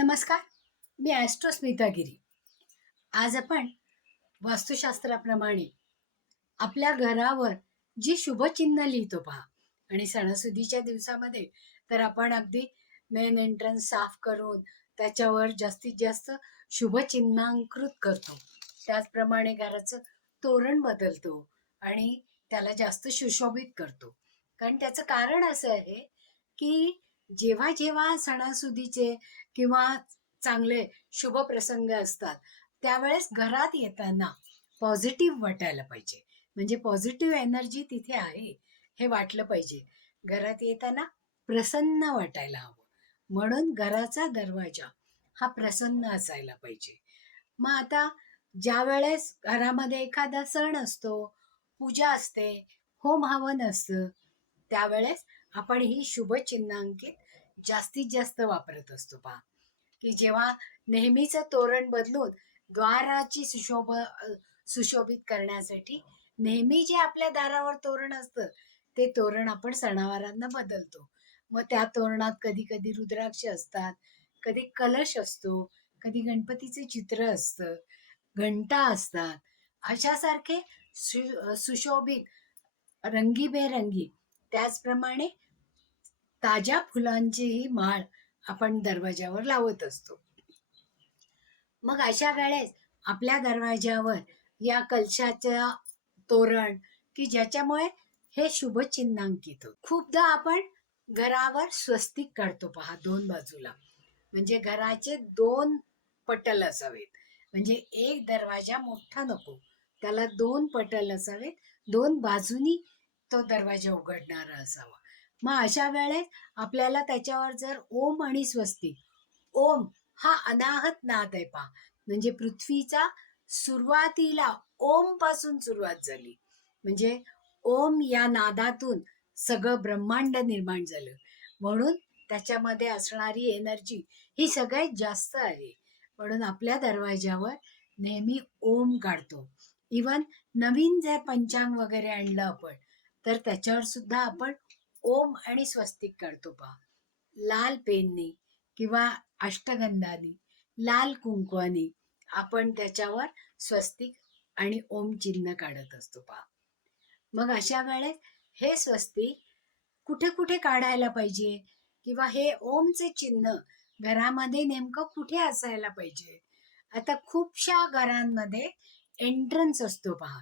नमस्कार मी ॲस्ट्रो स्मितागिरी आज आपण वास्तुशास्त्राप्रमाणे आपल्या घरावर जी शुभचिन्ह लिहितो पहा. आणि सणासुदीच्या दिवसामध्ये तर आपण अगदी मेन एंट्रन्स साफ करून त्याच्यावर जास्तीत जास्त शुभचिन्हांकृत करतो. त्याचप्रमाणे घराचं तोरण बदलतो आणि त्याला जास्त सुशोभित करतो. कारण त्याचं कारण असं आहे की जेव्हा जेव्हा सणासुदीचे किंवा चांगले शुभ प्रसंग असतात त्यावेळेस घरात येताना पॉझिटिव्ह वाटायला पाहिजे. म्हणजे पॉझिटिव्ह एनर्जी तिथे आहे हे वाटलं पाहिजे. घरात येताना प्रसन्न वाटायला हवं. म्हणून घराचा दरवाजा हा प्रसन्न असायला पाहिजे. मग आता ज्या वेळेस घरामध्ये एखादा सण असतो पूजा असते होम हवन असतं त्यावेळेस आपण ही शुभचिन्हांकित जास्तीत जास्त वापरत असतो पहा. की जेव्हा नेहमीचं तोरण बदलून द्वाराची सुशोभ सुशोभित करण्यासाठी नेहमी जे आपल्या दारावर तोरण असतं ते तोरण आपण सणावारांना बदलतो. मग त्या तोरणात कधी कधी रुद्राक्ष असतात कधी कलश असतो कधी गणपतीचे चित्र असतं घंटा असतात. अशासारखे सु सुशोभित रंगीबेरंगी त्याचप्रमाणे ताज्या फुलांचीही माळ आपण दरवाज्यावर लावत असतो. मग अशा वेळेस आपल्या दरवाज्यावर या कलशाच्या तोरण की ज्याच्यामुळे हे शुभचिन्हांकित चिन्हांकित खूपदा आपण घरावर स्वस्तिक काढतो पहा दोन बाजूला. म्हणजे घराचे दोन पटल असावेत. म्हणजे एक दरवाजा मोठा नको त्याला दोन पटल असावेत. दोन बाजूनी तो दरवाजा उघडणारा असावा. मग अशा वेळेस आपल्याला त्याच्यावर जर ओम आणि स्वस्तिक ओम हा अनाहत नाद आहे पहा. म्हणजे पृथ्वीचा सुरुवातीला ओमपासून सुरुवात झाली. म्हणजे ओम या नादातून सगळं ब्रह्मांड निर्माण झालं. म्हणून त्याच्यामध्ये असणारी एनर्जी ही सगळ्यात जास्त आहे. म्हणून आपल्या दरवाज्यावर नेहमी ओम काढतो. इवन नवीन जर पंचांग वगैरे आणलं आपण तर त्याच्यावर सुद्धा आपण ओम आणि स्वस्तिक काढतो पहा. लाल पेनने किंवा अष्टगंधाने लाल कुंकवाने आपण त्याच्यावर स्वस्तिक आणि ओम चिन्ह काढत असतो पहा. मग अशा वेळेस हे स्वस्तिक कुठे कुठे काढायला पाहिजे? किंवा हे ओमचे चिन्ह घरामध्ये नेमकं कुठे असायला पाहिजे? आता खूपशा घरांमध्ये एंट्रन्स असतो पहा.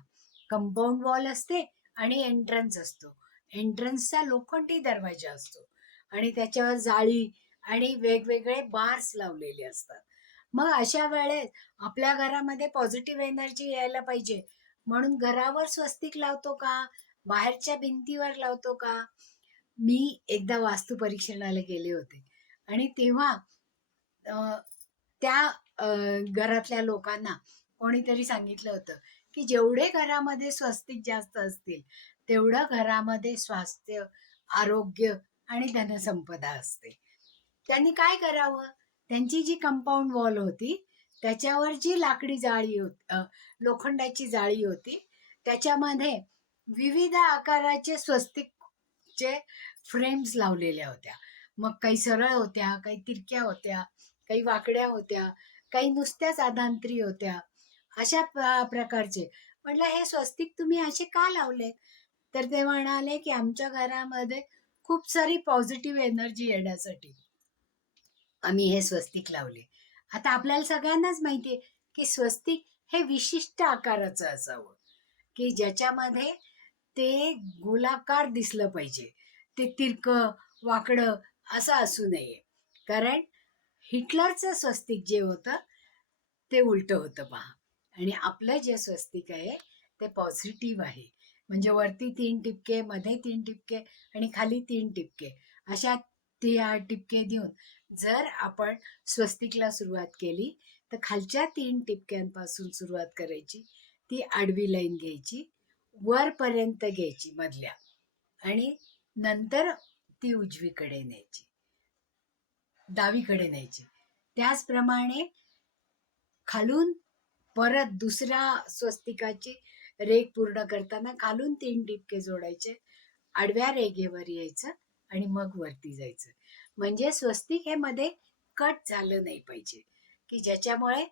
कंपाऊंड वॉल असते आणि एंट्रन्स असतो. एंट्रन्सचा लोखंडी दरवाजा असतो आणि त्याच्यावर जाळी आणि वेगवेगळे बार्स लावलेले असतात. मग अशा वेळेस आपल्या घरामध्ये पॉझिटिव्ह एनर्जी यायला पाहिजे. म्हणून घरावर स्वस्तिक लावतो का? बाहेरच्या भिंतीवर लावतो का? मी एकदा वास्तू परीक्षणाला गेले होते. आणि तेव्हा त्या घरातल्या लोकांना कोणीतरी सांगितलं होतं की जेवढे घरामध्ये स्वस्तिक जास्त असतील तेवढं घरामध्ये स्वास्थ्य आरोग्य आणि धनसंपदा असते. त्यांनी काय करावं? त्यांची जी कंपाऊंड वॉल होती त्याच्यावर जी लाकडी जाळी होती लोखंडाची जाळी होती त्याच्यामध्ये विविध आकाराचे स्वस्तिकचे फ्रेम्स लावलेल्या होत्या. मग काही सरळ होत्या काही तिरक्या होत्या काही वाकड्या होत्या काही नुसत्याच आधांतरी होत्या. अशा प्रकारचे. म्हटलं हे स्वस्तिक तुम्ही असे का लावले तर ते म्हणाले की आमच्या घरामध्ये खूप सारी पॉझिटिव्ह एनर्जी येण्यासाठी आम्ही हे स्वस्तिक लावले. आता आपल्याला सगळ्यांनाच माहितीये की स्वस्तिक हे विशिष्ट आकाराचं असावं की ज्याच्यामध्ये ते गोलाकार दिसलं पाहिजे. ते तिरक वाकडं असं असू नये. कारण हिटलरचं स्वस्तिक जे होतं ते उलट होतं पहा. आणि आपलं जे स्वस्तिक आहे ते पॉझिटिव्ह आहे. म्हणजे वरती तीन टिपके मध्ये तीन टिपके आणि खाली तीन टिपके. अशा त्या टिपके देऊन जर आपण स्वस्तिकला सुरुवात केली तर खालच्या तीन टिपक्यांपासून सुरुवात करायची. ती आडवी लाईन घ्यायची वरपर्यंत घ्यायची मधल्या आणि नंतर ती उजवीकडे न्यायची डावीकडे न्यायची. त्याचप्रमाणे खालून परत दुसऱ्या स्वस्तिकाची रेग पूर्ण करताना खालून तीन टिपके जोडायचे. आडव्या रेगेवर यायचं आणि मग वरती जायचं. म्हणजे स्वस्तिक हे मध्ये कट झालं नाही पाहिजे. की ज्याच्यामुळे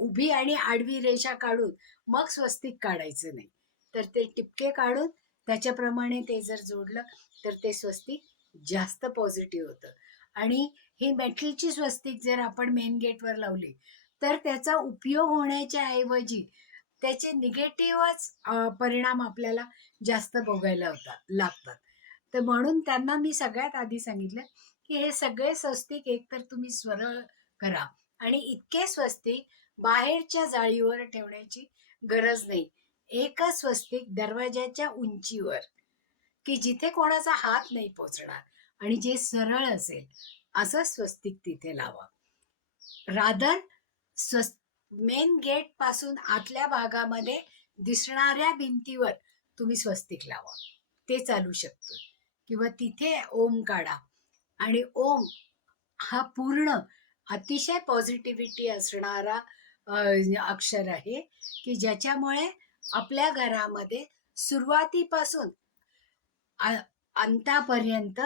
उभी आणि आडवी रेषा काढून मग स्वस्तिक काढायचं नाही. तर ते टिपके काढून त्याच्याप्रमाणे ते जर जोडलं तर ते स्वस्तिक जास्त पॉझिटिव्ह होतं. आणि ही मेटलची स्वस्तिक जर आपण मेन गेटवर लावली तर त्याचा उपयोग होण्याच्या ऐवजी त्याचे निगेटिव्हच परिणाम आपल्याला जास्त बघायला होतात लागतात. तर म्हणून त्यांना मी सगळ्यात आधी सांगितलं की हे सगळे स्वस्तिक एकतर तुम्ही सरळ करा आणि इतके स्वस्तिक बाहेरच्या जाळीवर ठेवण्याची गरज नाही. एकच स्वस्तिक दरवाजाच्या उंचीवर की जिथे कोणाचा हात नाही पोचणार आणि जे सरळ असेल असं स्वस्तिक तिथे लावा. राधन स्वस्त मेन गेटपासून आतल्या भागामध्ये दिसणाऱ्या भिंतीवर तुम्ही स्वस्तिक लावा. ते चालू शकतं. किंवा तिथे ओम काढा. आणि ओम हा पूर्ण अतिशय पॉझिटिव्हिटी असणारा अक्षर आहे की ज्याच्यामुळे आपल्या घरामध्ये सुरुवातीपासून अंतापर्यंत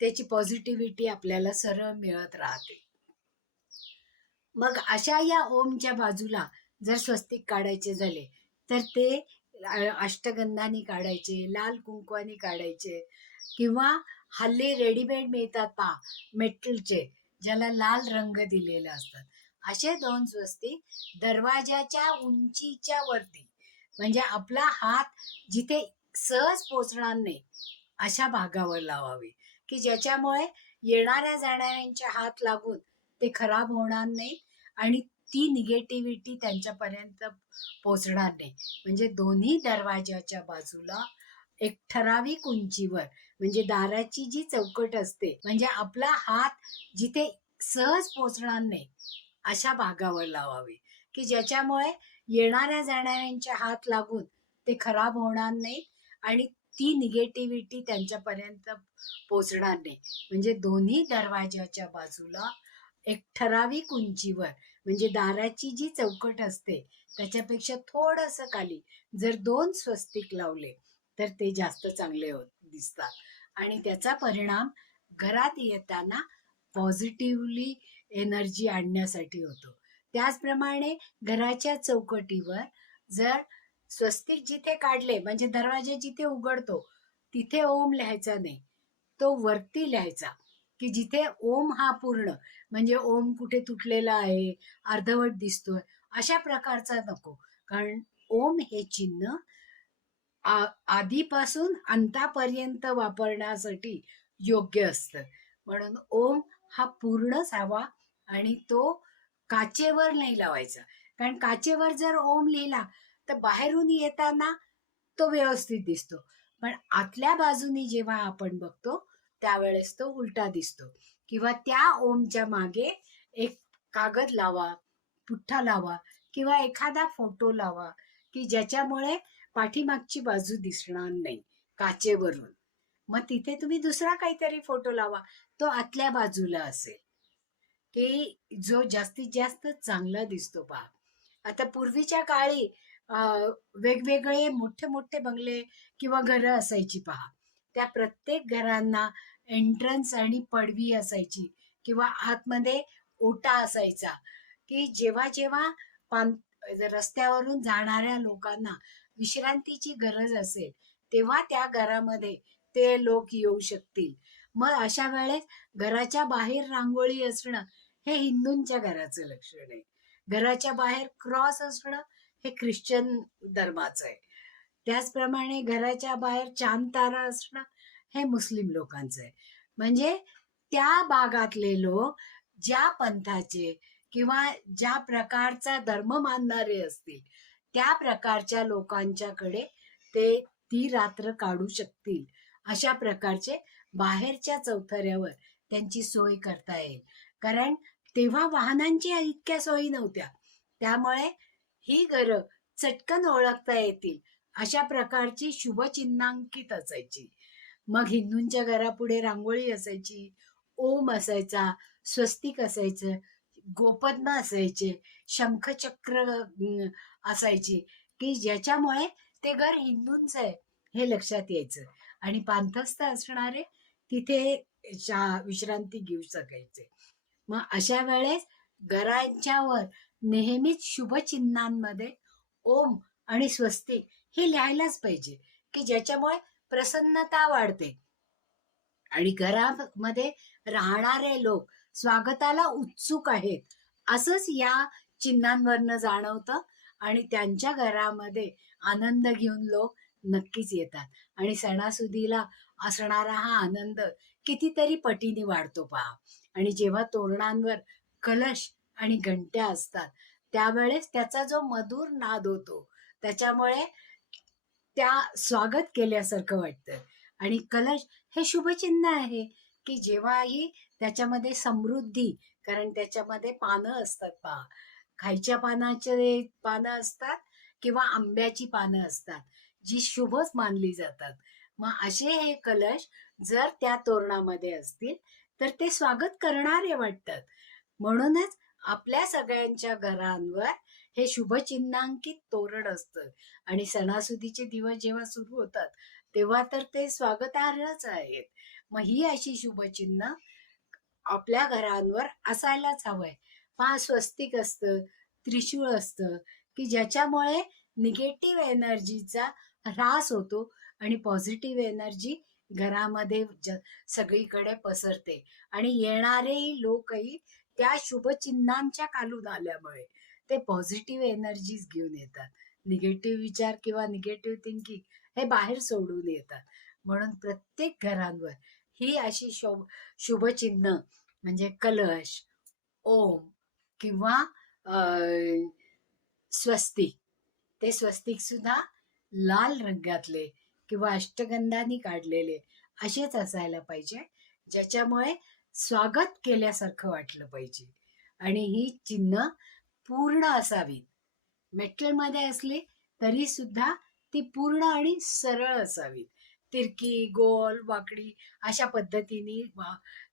त्याची पॉझिटिव्हिटी आपल्याला सरळ मिळत राहते. मग अशा या ओमच्या बाजूला जर स्वस्तिक काढायचे झाले तर ते अष्टगंधाने काढायचे लाल कुंकवानी काढायचे किंवा हल्ली रेडीमेड मिळतात पा मेटलचे ज्याला लाल रंग दिलेले असतात. असे दोन स्वस्तिक दरवाजाच्या उंचीच्या वरती म्हणजे आपला हात जिथे सहज पोचणार नाही अशा भागावर लावावे की ज्याच्यामुळे येणाऱ्या जाणाऱ्यांच्या हात लागून ते खराब होणार नाही आणि ती निगेटिव्हिटी त्यांच्यापर्यंत पोचणार नाही. म्हणजे दोन्ही दरवाजाच्या बाजूला एक ठराविक उंचीवर म्हणजे दाराची जी चौकट असते म्हणजे आपला हात जिथे सहज पोचणार नाही अशा भागावर लावावे. की ज्याच्यामुळे येणाऱ्या जाणाऱ्यांचे हात लागून ते खराब होणार नाही आणि ती निगेटिव्हिटी त्यांच्यापर्यंत पोचणार नाही. म्हणजे दोन्ही दरवाजाच्या बाजूला एक ठराविक उंचीवर म्हणजे दाराची जी चौकट असते त्याच्यापेक्षा थोडस खाली जर दोन स्वस्तिक लावले तर ते जास्त चांगले होत दिसतात. आणि त्याचा परिणाम घरात येताना पॉझिटिव्हली एनर्जी आणण्यासाठी होतो. त्याचप्रमाणे घराच्या चौकटीवर जर स्वस्तिक जिथे काढले म्हणजे दरवाजा जिथे उघडतो तिथे ओम लिहायचा नाही तो वरती लिहायचा की जिथे ओम हा पूर्ण म्हणजे ओम कुठे तुटलेला आहे अर्धवट दिसतोय अशा प्रकारचा नको. कारण ओम हे चिन्ह आ- आधीपासून अंतापर्यंत वापरण्यासाठी योग्य असतं. म्हणून ओम हा पूर्णच हवा आणि तो काचेवर नाही लावायचा. कारण काचेवर जर ओम लिहिला तर बाहेरून येताना तो व्यवस्थित दिसतो. पण आतल्या बाजूनी जेव्हा आपण बघतो त्यावेळेस तो उलटा दिसतो. किंवा त्या ओमच्या मागे एक कागद लावा पुठ्ठा लावा किंवा एखादा फोटो लावा की ज्याच्यामुळे पाठीमागची बाजू दिसणार नाही काचेवरून. मग तिथे तुम्ही दुसरा काहीतरी फोटो लावा तो आतल्या बाजूला असेल. की जो जास्तीत जास्त चांगला दिसतो पहा आता पूर्वीच्या काळी वेगवेगळे मोठे मोठे बंगले किंवा घरं असायची पहा. त्या प्रत्येक घरांना एंट्रन्स आणि पडवी असायची किंवा आतमध्ये ओटा असायचा की जेव्हा जेव्हा पान रस्त्यावरून जाणाऱ्या लोकांना विश्रांतीची गरज असेल तेव्हा त्या घरामध्ये ते लोक येऊ शकतील. मग अशा वेळेस घराच्या बाहेर रांगोळी असणं हे हिंदूंच्या घराचं लक्षण आहे. घराच्या बाहेर क्रॉस असणं हे ख्रिश्चन धर्माचं आहे. त्याचप्रमाणे घराच्या बाहेर चांद तारा असणं हे मुस्लिम लोकांचं आहे. म्हणजे त्या भागातले लोक ज्या पंथाचे किंवा ज्या प्रकारचा धर्म मानणारे असतील त्या प्रकारच्या लोकांच्याकडे ते ती रात्र काढू शकतील अशा प्रकारचे बाहेरच्या चौथऱ्यावर त्यांची सोय करता येईल. कारण तेव्हा वाहनांची इतक्या सोयी नव्हत्या. त्यामुळे ही घरं चटकन ओळखता येतील. अशा प्रकारची शुभचिन्हांकित असायची. मग हिंदूंच्या घरापुढे रांगोळी असायची ओम असायचा स्वस्तिक असायचं गोपद्म असायचे शंखचक्र असायची की ज्याच्यामुळे ते घर हिंदूंचं आहे हे लक्षात यायचं. आणि पांथस्थ असणारे तिथे शा- विश्रांती घेऊ शकायचे मग अशा वेळेस घरांच्यावर नेहमीच शुभचिन्हांमध्ये ओम आणि स्वस्तिक हे लिहायलाच पाहिजे की ज्याच्यामुळे प्रसन्नता वाढते. आणि घरामध्ये राहणारे लोक स्वागताला उत्सुक आहेत. असंच या चिन्हांवरनं जाणवतं आणि त्यांच्या घरामध्ये आनंद घेऊन लोक नक्कीच येतात. आणि सणासुदीला असणारा हा आनंद कितीतरी पटीने वाढतो पहा. आणि जेव्हा तोरणांवर कलश आणि घंट्या असतात त्यावेळेस त्याचा जो मधुर नाद होतो त्याच्यामुळे त्या स्वागत केल्यासारखं वाटतं आणि कलश हे शुभचिन्ह आहे की जेव्हाही त्याच्यामध्ये समृद्धी कारण त्याच्यामध्ये पानं असतात पहा. खायच्या पानाचे पानं असतात किंवा आंब्याची पानं असतात जी शुभच मानली जातात. मग असे हे कलश जर त्या तोरणामध्ये असतील तर ते स्वागत करणारे वाटतात. म्हणूनच आपल्या सगळ्यांच्या घरांवर हे शुभचिन्हांकित तोरण असतं. आणि सणासुदीचे दिवस जेव्हा सुरू होतात तेव्हा तर ते स्वागतार्हच आहेत. मग ही अशी शुभचिन्ह आपल्या घरांवर असायलाच हवंय. पहा स्वस्तिक असतं त्रिशूळ असतं की ज्याच्यामुळे निगेटिव्ह एनर्जीचा ऱ्हास होतो आणि पॉझिटिव्ह एनर्जी घरामध्ये ज सगळीकडे पसरते. आणि येणारेही लोकही त्या शुभचिन्हांच्या खालून आल्यामुळे. ते पॉझिटिव्ह एनर्जीज घेऊन येतात. निगेटिव्ह विचार किंवा निगेटिव्ह थिंकिंग हे बाहेर सोडून येतात. म्हणून प्रत्येक घरांवर ही अशी शुभ शुभचिन्ह म्हणजे कलश ओम किंवा स्वस्तिक. ते स्वस्तिक सुद्धा लाल रंगातले किंवा अष्टगंधानी काढलेले असेच असायला पाहिजे ज्याच्यामुळे स्वागत केल्यासारखं वाटलं पाहिजे. आणि ही चिन्ह पूर्ण असावीत. मेटलमध्ये असली तरी सुद्धा ती पूर्ण आणि सरळ असावीत. तिरकी गोल वाकडी अशा पद्धतीने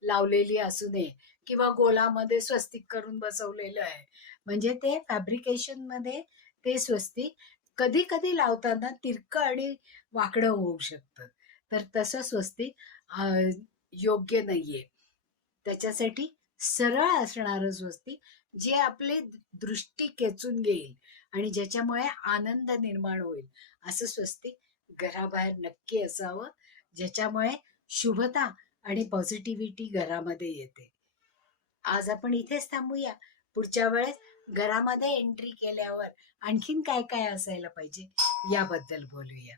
लावलेली असू नये किंवा गोलामध्ये स्वस्तिक करून बसवलेलं आहे. म्हणजे ते फॅब्रिकेशनमध्ये ते स्वस्तिक कधी कधी लावताना तिरकं आणि वाकडं होऊ शकतं. तर तसं स्वस्तिक योग्य नाहीये. त्याच्यासाठी सरळ असणारं स्वस्तिक जे आपले दृष्टी खेचून घेईल आणि ज्याच्यामुळे आनंद निर्माण होईल. असं स्वस्तिक घराबाहेर नक्की असावं ज्याच्यामुळे शुभता आणि पॉझिटिव्हिटी घरामध्ये येते. आज आपण इथेच थांबूया. पुढच्या वेळेस घरामध्ये एंट्री केल्यावर आणखीन काय काय असायला पाहिजे याबद्दल बोलूया.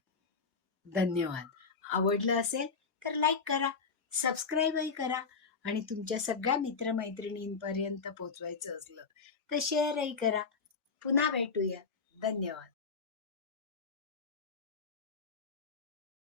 धन्यवाद. आवडलं असेल तर लाईक करा सबस्क्राईबही करा आणि तुमच्या सगळ्या मित्रमैत्रिणींपर्यंत पोचवायचं असलं तर शेअरही करा. पुन्हा भेटूया. धन्यवाद.